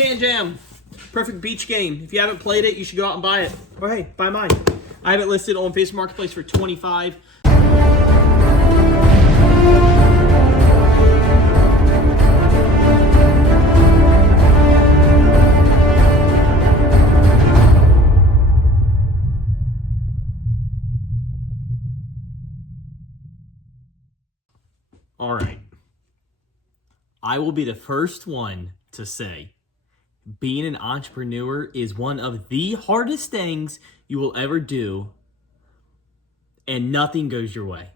Can Jam. Perfect beach game. If you haven't played it, you should go out and buy it. Or hey, buy mine. I have it listed on Facebook Marketplace for $25. All right. I will be the first one to say being an entrepreneur is one of the hardest things you will ever do, and nothing goes your way.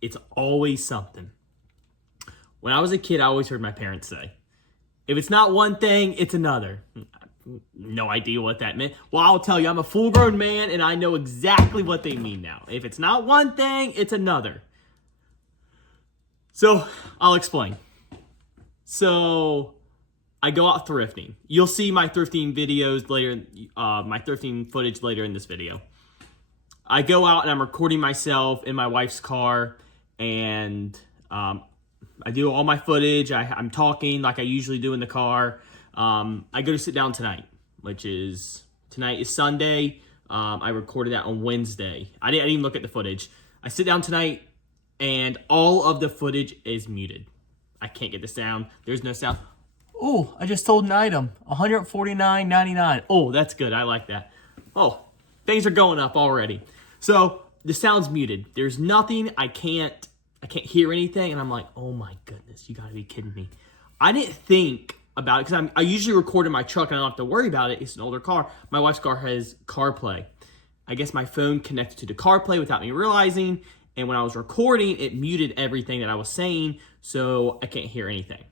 It's always something. When I was a kid, I always heard my parents say, if it's not one thing, it's another. No idea what that meant. Well, I'll tell you, I'm a full-grown man, and I know exactly what they mean now. If it's not one thing, it's another. So, I'll explain. So, I go out thrifting. You'll see my thrifting videos later, my thrifting footage later in this video. I go out and I'm recording myself in my wife's car, and I do all my footage. I'm talking like I usually do in the car. I go to sit down tonight, tonight is Sunday. I recorded that on Wednesday. I didn't even look at the footage. I sit down tonight, and all of the footage is muted. I can't get the sound. There's no sound. Oh, I just sold an item, $149.99. Oh, that's good. I like that. Oh, things are going up already. So the sound's muted. There's nothing. I can't hear anything. And I'm like, oh my goodness, you gotta be kidding me. I didn't think about it because I usually record in my truck and I don't have to worry about it. It's an older car. My wife's car has CarPlay. I guess my phone connected to the CarPlay without me realizing. And when I was recording, it muted everything that I was saying, so I can't hear anything.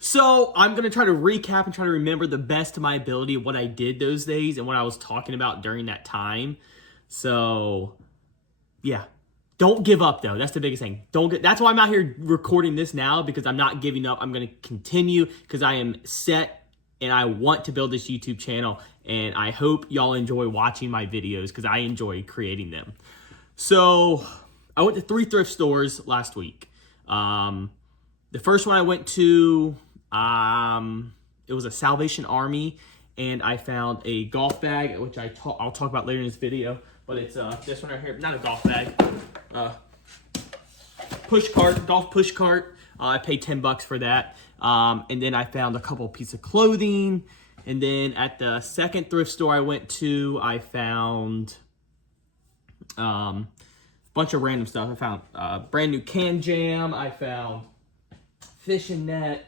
So I'm going to try to recap and try to remember the best of my ability of what I did those days and what I was talking about during that time. So, yeah. Don't give up, though. That's the biggest thing. That's why I'm out here recording this now, because I'm not giving up. I'm going to continue because I am set and I want to build this YouTube channel. And I hope y'all enjoy watching my videos because I enjoy creating them. So I went to 3 thrift stores last week. The first one I went to, it was a Salvation Army, and I found a golf bag, which I'll talk about later in this video. But it's this one right here, not a golf bag, golf push cart. I paid $10 for that. And then I found a couple pieces of clothing. And then at the second thrift store I went to, I found bunch of random stuff. I found brand new Can Jam. I found fishing net,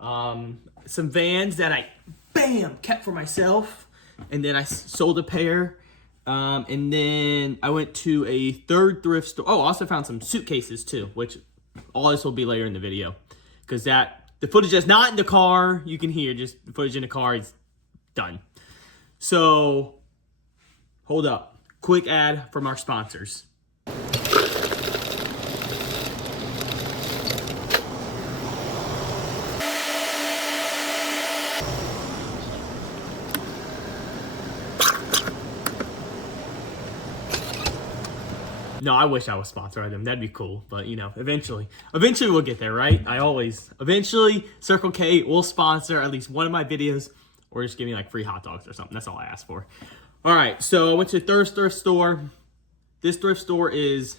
some Vans that I kept for myself, and then I sold a pair. And then I went to a third thrift store. Oh, I also found some suitcases too, which all this will be later in the video, because the footage that's not in the car, you can hear. Just the footage in the car is done. So hold up. Quick ad from our sponsors. No, I wish I was sponsored by them. That'd be cool. But, eventually we'll get there, right? Eventually, Circle K will sponsor at least one of my videos, or just give me like free hot dogs or something. That's all I ask for. All right, so I went to the thrift store. This thrift store it's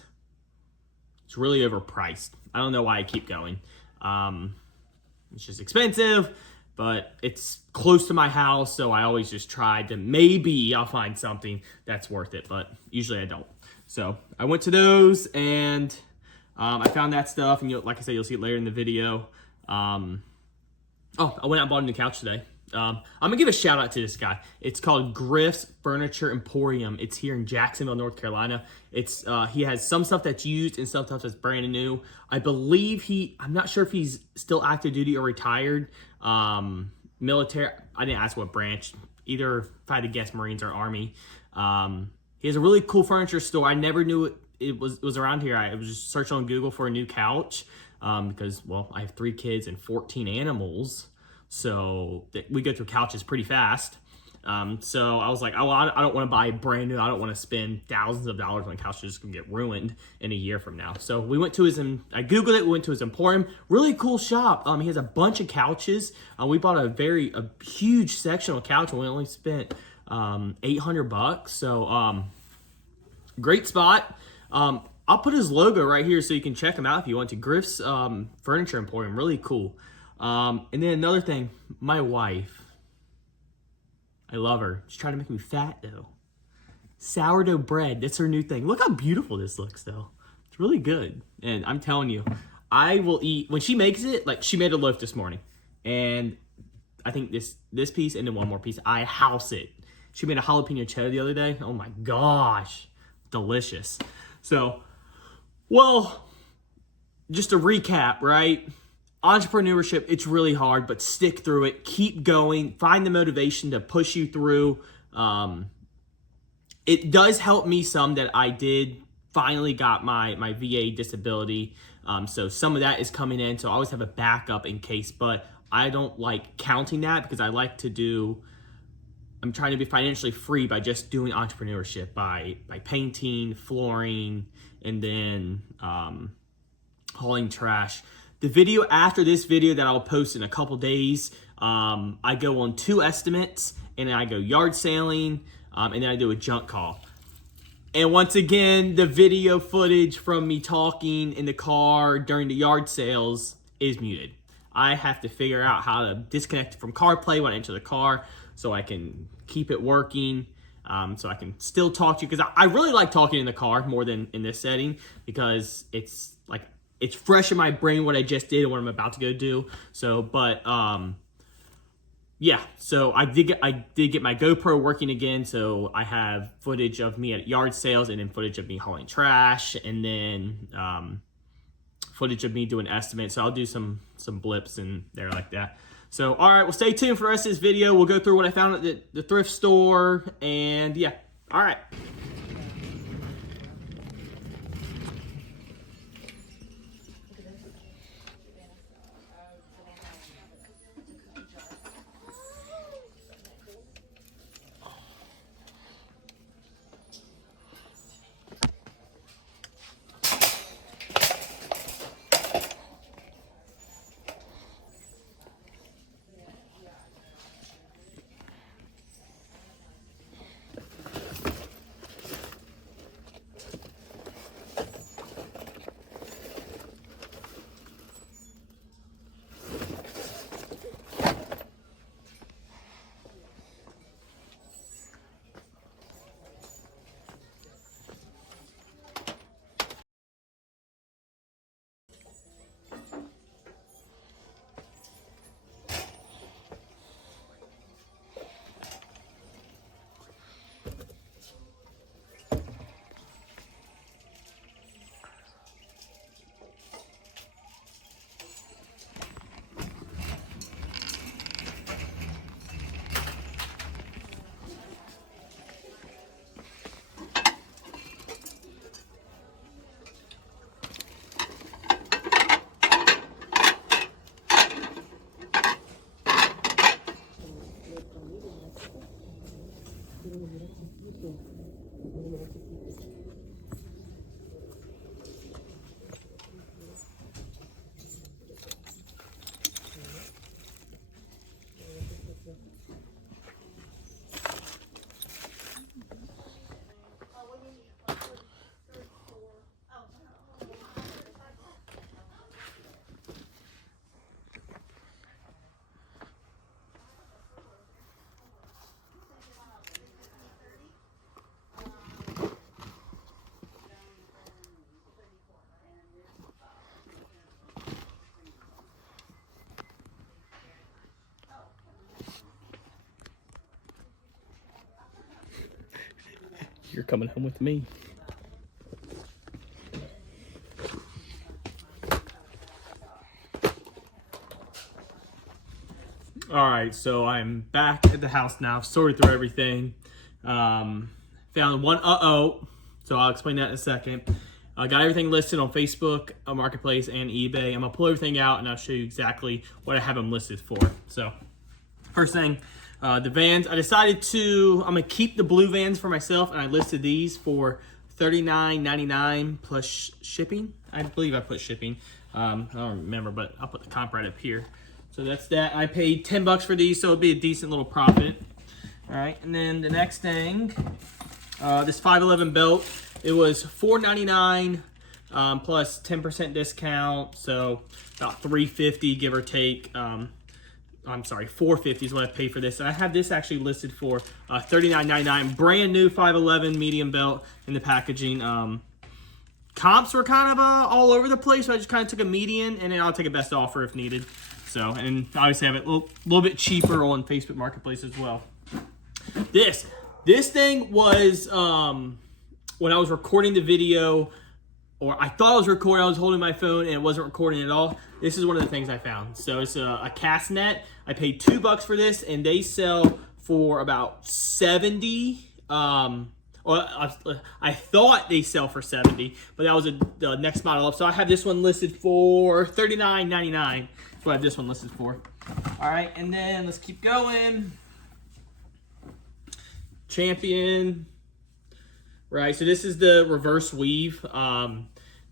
really overpriced. I don't know why I keep going. It's just expensive, but it's close to my house, so I always just try to, maybe I'll find something that's worth it, but usually I don't. So I went to those, and I found that stuff, and like I said, you'll see it later in the video. I went out and bought a new couch today. I'm gonna give a shout out to this guy. It's called Griff's Furniture Emporium. It's here in Jacksonville, North Carolina. He has some stuff that's used and some stuff that's brand new. I believe I'm not sure if he's still active duty or retired. Military, I didn't ask what branch, either if I had to guess Marines or Army. He has a really cool furniture store. I never knew it was around here. I was just searching on Google for a new couch, because, well, I have 3 kids and 14 animals. So we go through couches pretty fast. So I was like, oh, I don't want to buy brand new. I don't want to spend thousands of dollars on a couch that's just going to get ruined in a year from now. So we went to I Googled it, we went to his Emporium. Really cool shop. He has a bunch of couches. We bought a huge sectional couch and we only spent $800. So great spot. I'll put his logo right here so you can check him out if you want to. Griff's Furniture Emporium, really cool. And then another thing, my wife. I love her. She's trying to make me fat, though. Sourdough bread. That's her new thing. Look how beautiful this looks, though. It's really good. And I'm telling you, I will eat... When she makes it, like, she made a loaf this morning. And I think this piece and then one more piece, I house it. She made a jalapeno cheddar the other day. Oh, my gosh. Delicious. So, well, just to recap, right? Entrepreneurship, it's really hard, but stick through it. Keep going. Find the motivation to push you through. It does help me some that I did finally got my VA disability. So some of that is coming in. So I always have a backup in case, but I don't like counting that because I like to I'm trying to be financially free by just doing entrepreneurship, by painting, flooring, and then hauling trash. The video after this video that I'll post in a couple days, I go on 2 estimates, and then I go yard sailing, and then I do a junk call. And once again, the video footage from me talking in the car during the yard sales is muted. I have to figure out how to disconnect from CarPlay when I enter the car so I can keep it working, so I can still talk to you. Because I really like talking in the car more than in this setting because it's like, it's fresh in my brain what I just did and what I'm about to go do. So, but yeah. So I did get my GoPro working again. So I have footage of me at yard sales and then footage of me hauling trash and then footage of me doing estimates. So I'll do some blips in there like that. So all right, well, stay tuned for the rest of this video. We'll go through what I found at the thrift store and yeah. All right. You're coming home with me. All right, so I'm back at the house now. Sorted through everything. Found one so I'll explain that in a second. I got everything listed on Facebook, Marketplace, and eBay. I'm gonna pull everything out and I'll show you exactly what I have them listed for. So, first thing, The Vans, I decided I'm going to keep the blue Vans for myself, and I listed these for $39.99 plus shipping. I believe I put shipping. I don't remember, but I'll put the comp right up here. So that's that. I paid $10 for these, so it'll be a decent little profit. All right, and then the next thing, this 511 belt, it was $4.99 plus 10% discount, so about $3.50 give or take. I'm sorry, $4.50 is what I paid for this. And I have this actually listed for $39.99. Brand new 511 medium belt in the packaging. Comps were kind of all over the place, so I just kind of took a median, and then I'll take a best offer if needed. So, and obviously I have it a little bit cheaper on Facebook Marketplace as well. This thing was, when I was recording the video, or I thought I was recording, I was holding my phone and it wasn't recording at all. This is one of the things I found. So it's a cast net. I paid $2 for this, and they sell for about 70. I thought they sell for 70, but that was the next model up. So I have this one listed for $39.99. That's what I have this one listed for. All right, and then let's keep going. Champion. Right, so this is the reverse weave.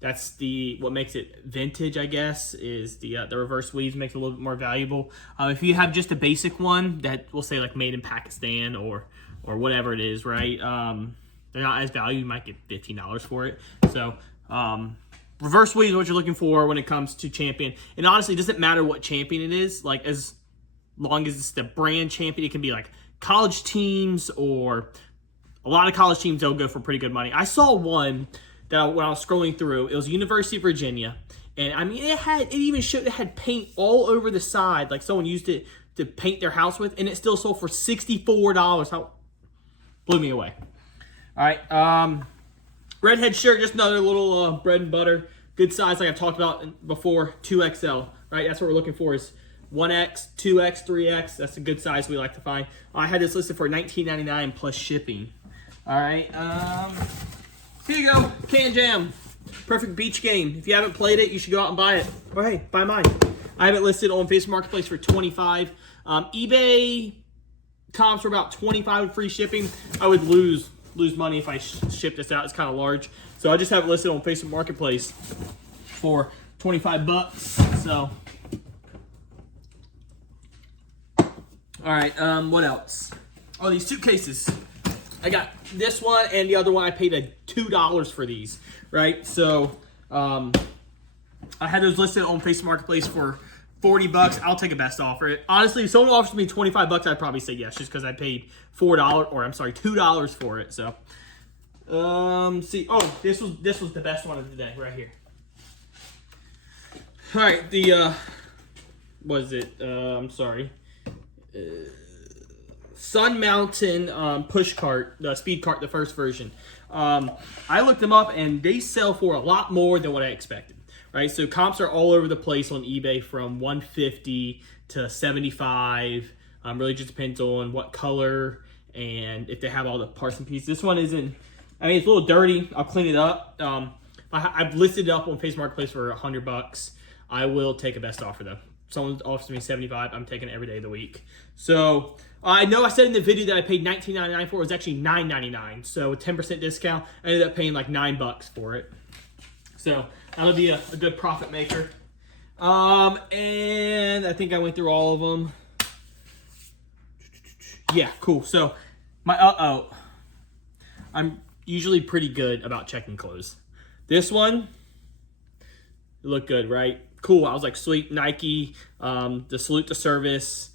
That's what makes it vintage, I guess, is the reverse weave makes it a little bit more valuable. If you have just a basic one that we'll say like made in Pakistan or whatever it is, right? They're not as valuable. You might get $15 for it. So reverse weave is what you're looking for when it comes to Champion. And honestly, it doesn't matter what Champion it is. Like as long as it's the brand Champion, it can be like college teams or a lot of college teams. They'll go for pretty good money. I saw one that when I was scrolling through, it was University of Virginia, and I mean it even showed it had paint all over the side, like someone used it to paint their house with, and it still sold for $64. How blew me away. All right, redhead shirt, just another little bread and butter, good size, like I've talked about before, 2XL. Right, that's what we're looking for is 1X, 2X, 3X. That's a good size we like to find. I had this listed for $19.99 plus shipping. All right, here you go, Can Jam. Perfect beach game. If you haven't played it, you should go out and buy it. Or hey, buy mine. I have it listed on Facebook Marketplace for $25. eBay comps were about $25 with free shipping. I would lose money if I ship this out. It's kind of large. So I just have it listed on Facebook Marketplace for $25. So, all right, what else? Oh, these suitcases. I got this one and the other one. I paid $2 for these, right? So I had those listed on Facebook Marketplace for $40. I'll take a best offer. Honestly, if someone offers me $25, I'd probably say yes, just because I paid $2 for it. So see, oh, this was the best one of the day right here. All right, the what is it? I'm sorry. Sun Mountain push cart, the speed cart, the first version. I looked them up and they sell for a lot more than what I expected. Right, so comps are all over the place on eBay from $150 to $75. Really just depends on what color and if they have all the parts and pieces. This one isn't. I mean, it's a little dirty. I'll clean it up. I've listed it up on Facebook Marketplace for $100. I will take a best offer though. Someone offers me $75. I'm taking it every day of the week. So I know I said in the video that I paid $19.99 for it. It was actually $9.99. So with 10% discount, I ended up paying like $9 for it. So that'll be a good profit maker. And I think I went through all of them. Yeah, cool. So my I'm usually pretty good about checking clothes. This one, it looked good, right? Cool. I was like, sweet, Nike, the salute to service,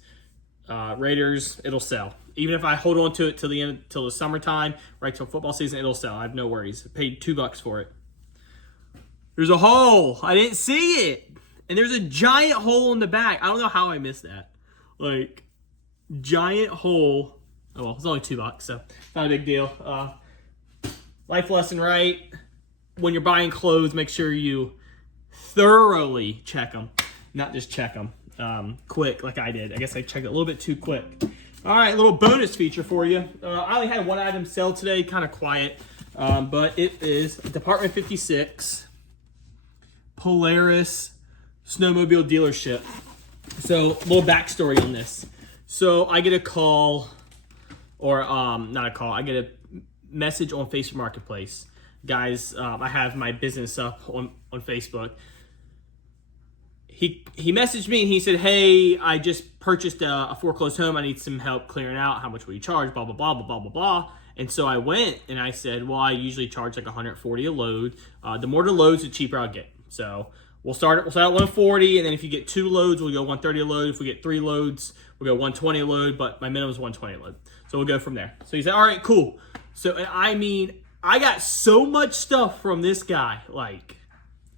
Raiders, it'll sell. Even if I hold on to it till the summertime, right till football season, it'll sell. I have no worries. I paid $2 for it. There's a hole. I didn't see it. And there's a giant hole in the back. I don't know how I missed that. Like, giant hole. Oh, well, it's only $2, so not a big deal. Life lesson, right? When you're buying clothes, make sure you thoroughly check them. Not just check them quick like I did. I guess I checked it a little bit too quick. All right, little bonus feature for you. I only had one item sell today, kind of quiet. But it is Department 56 Polaris snowmobile dealership. So, a little backstory on this. So I get a call, or not a call, I get a message on Facebook Marketplace. Guys, I have my business up on Facebook. He messaged me and he said, hey, I just purchased a foreclosed home. I need some help clearing out. How much will you charge? Blah, blah, blah, blah, blah, blah, blah. And so I went and I said, well, I usually charge like $140 a load. The more the loads, the cheaper I'll get. So we'll start at 140, and then if you get 2 loads, we'll go 130 a load. If we get 3 loads, we'll go 120 a load, but my minimum is 120 a load. So we'll go from there. So he said, all right, cool. So, and I mean, I got so much stuff from this guy, like,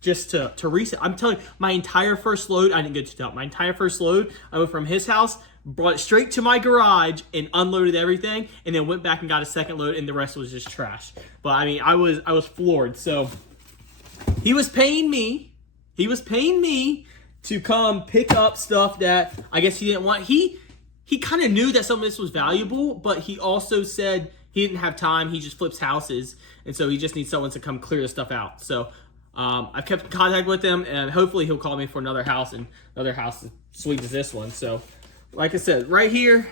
just to resell. I'm telling you, my entire first load, I didn't get to tell. My entire first load, I went from his house, brought it straight to my garage and unloaded everything, and then went back and got a second load, and the rest was just trash. But I mean, I was floored. So he was paying me. He was paying me to come pick up stuff that I guess he didn't want. He kind of knew that some of this was valuable, but he also said he didn't have time. He just flips houses, and so he just needs someone to come clear the stuff out. So I've kept in contact with him, and hopefully he'll call me for another house, and another house as sweet as this one. So like I said, right here,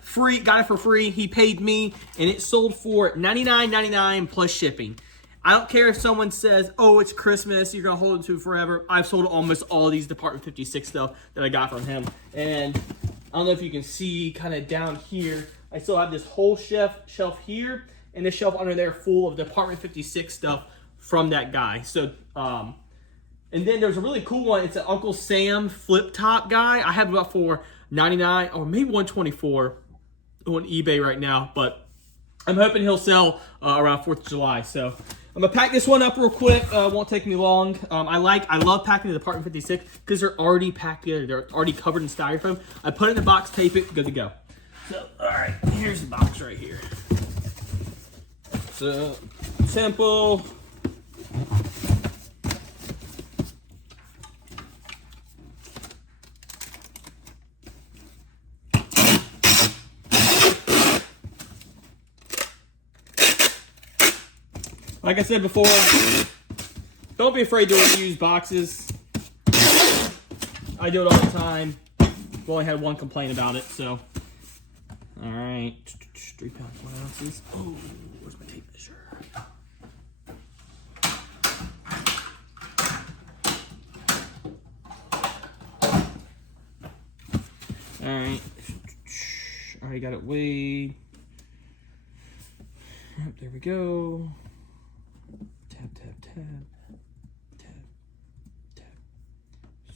free, got it for free. He paid me, and it sold for $99.99 plus shipping. I don't care if someone says, oh, it's Christmas, you're going to hold it to forever. I've sold almost all these Department 56 stuff that I got from him. And I don't know if you can see kind of down here, I still have this whole shelf here, and this shelf under there full of Department 56 stuff from that guy. So, and then there's a really cool one. It's an Uncle Sam flip top guy. I have it about for $99 or maybe $124 on eBay right now, but I'm hoping he'll sell around 4th of July. So I'm gonna pack this one up real quick. Won't take me long. I love packing the Department 56 because they're already packed together. They're already covered in styrofoam. I put it in the box, tape it, good to go. So, all right, here's the box right here. So simple. Like I said before, don't be afraid to reuse boxes. I do it all the time. I've only had one complaint about it, so. All right, 3 pounds, 1 ounces. Oh, where's my tape measure? All right, already got it weighed. Yep, there we go. Tap, tap, tap, tap, tap.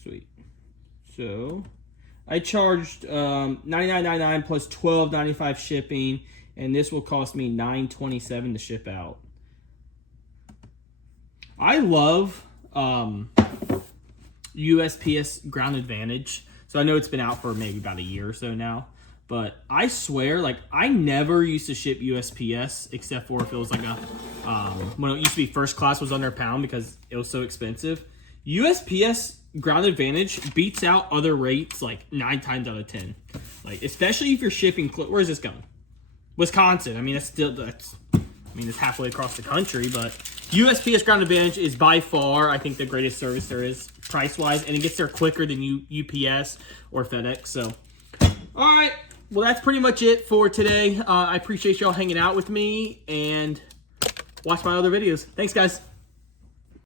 Sweet. So I charged $99.99 plus $12.95 shipping, and this will cost me $9.27 to ship out. I love USPS Ground Advantage. So I know it's been out for maybe about a year or so now. But I swear, like, I never used to ship USPS except for if it was like a, when it used to be first class was under £1 because it was so expensive. USPS Ground Advantage beats out other rates like 9 times out of 10. Like, especially if you're shipping, where's this going? Wisconsin. I mean, it's halfway across the country, but USPS Ground Advantage is by far, I think, the greatest service there is price-wise, and it gets there quicker than UPS or FedEx, so. All right. Well, that's pretty much it for today. I appreciate y'all hanging out with me, and watch my other videos. Thanks, guys.